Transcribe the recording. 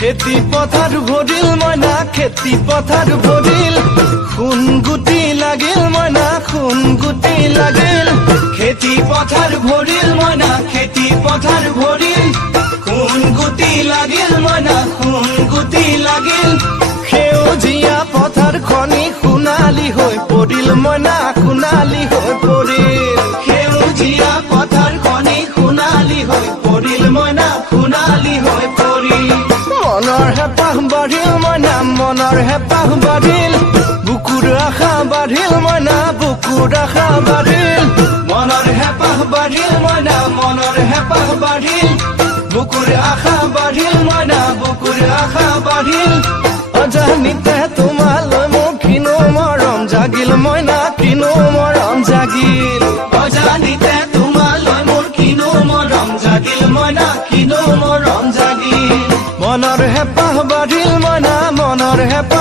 খেতি পথাৰ ভৰিল মইনা খেতি পথাৰ ভৰিল খুন গুটি লাগিল মইনা খুন গুটি লাগিল খেতি পথাৰ ভৰিল মইনা খেতি পথাৰ ভৰিল খুন গুটি লাগিল মইনা খুন গুটি লাগিল সেউজীয়া পথাৰ খনি সোণালী হৈ পৰিল মইনা সোণালী হৈ পৰিল সেউজীয়া পথাৰ খনি সোণালী হৈ পৰিল মইনা সোণালী হৈ পৰিল মনৰ হেঁপাহ বাঢ়িল মইনা মনৰ হেঁপাহ বাঢ়িল বুকুৰ আশা বাঢ়িল মইনা বুকুৰ আশা বাঢ়িল মনৰ হেঁপাহ বাঢ়িল মইনা মনৰ হেঁপাহ বাঢ়িল বুকুৰ আশা বাঢ়িল মইনা বুকুৰ আশা বাঢ়িল অজানিতে তোমালৈ মোৰ কিনো মৰম জাগিল মইনা কিনো মৰম জাগিল অজানিতে তোমালৈ মোৰ কিনো মৰম জাগিল মইনা কিনো মৰম জাগিল মনৰ হেঁপাহ বাঢ়িল মইনা মনৰ হেঁপাহ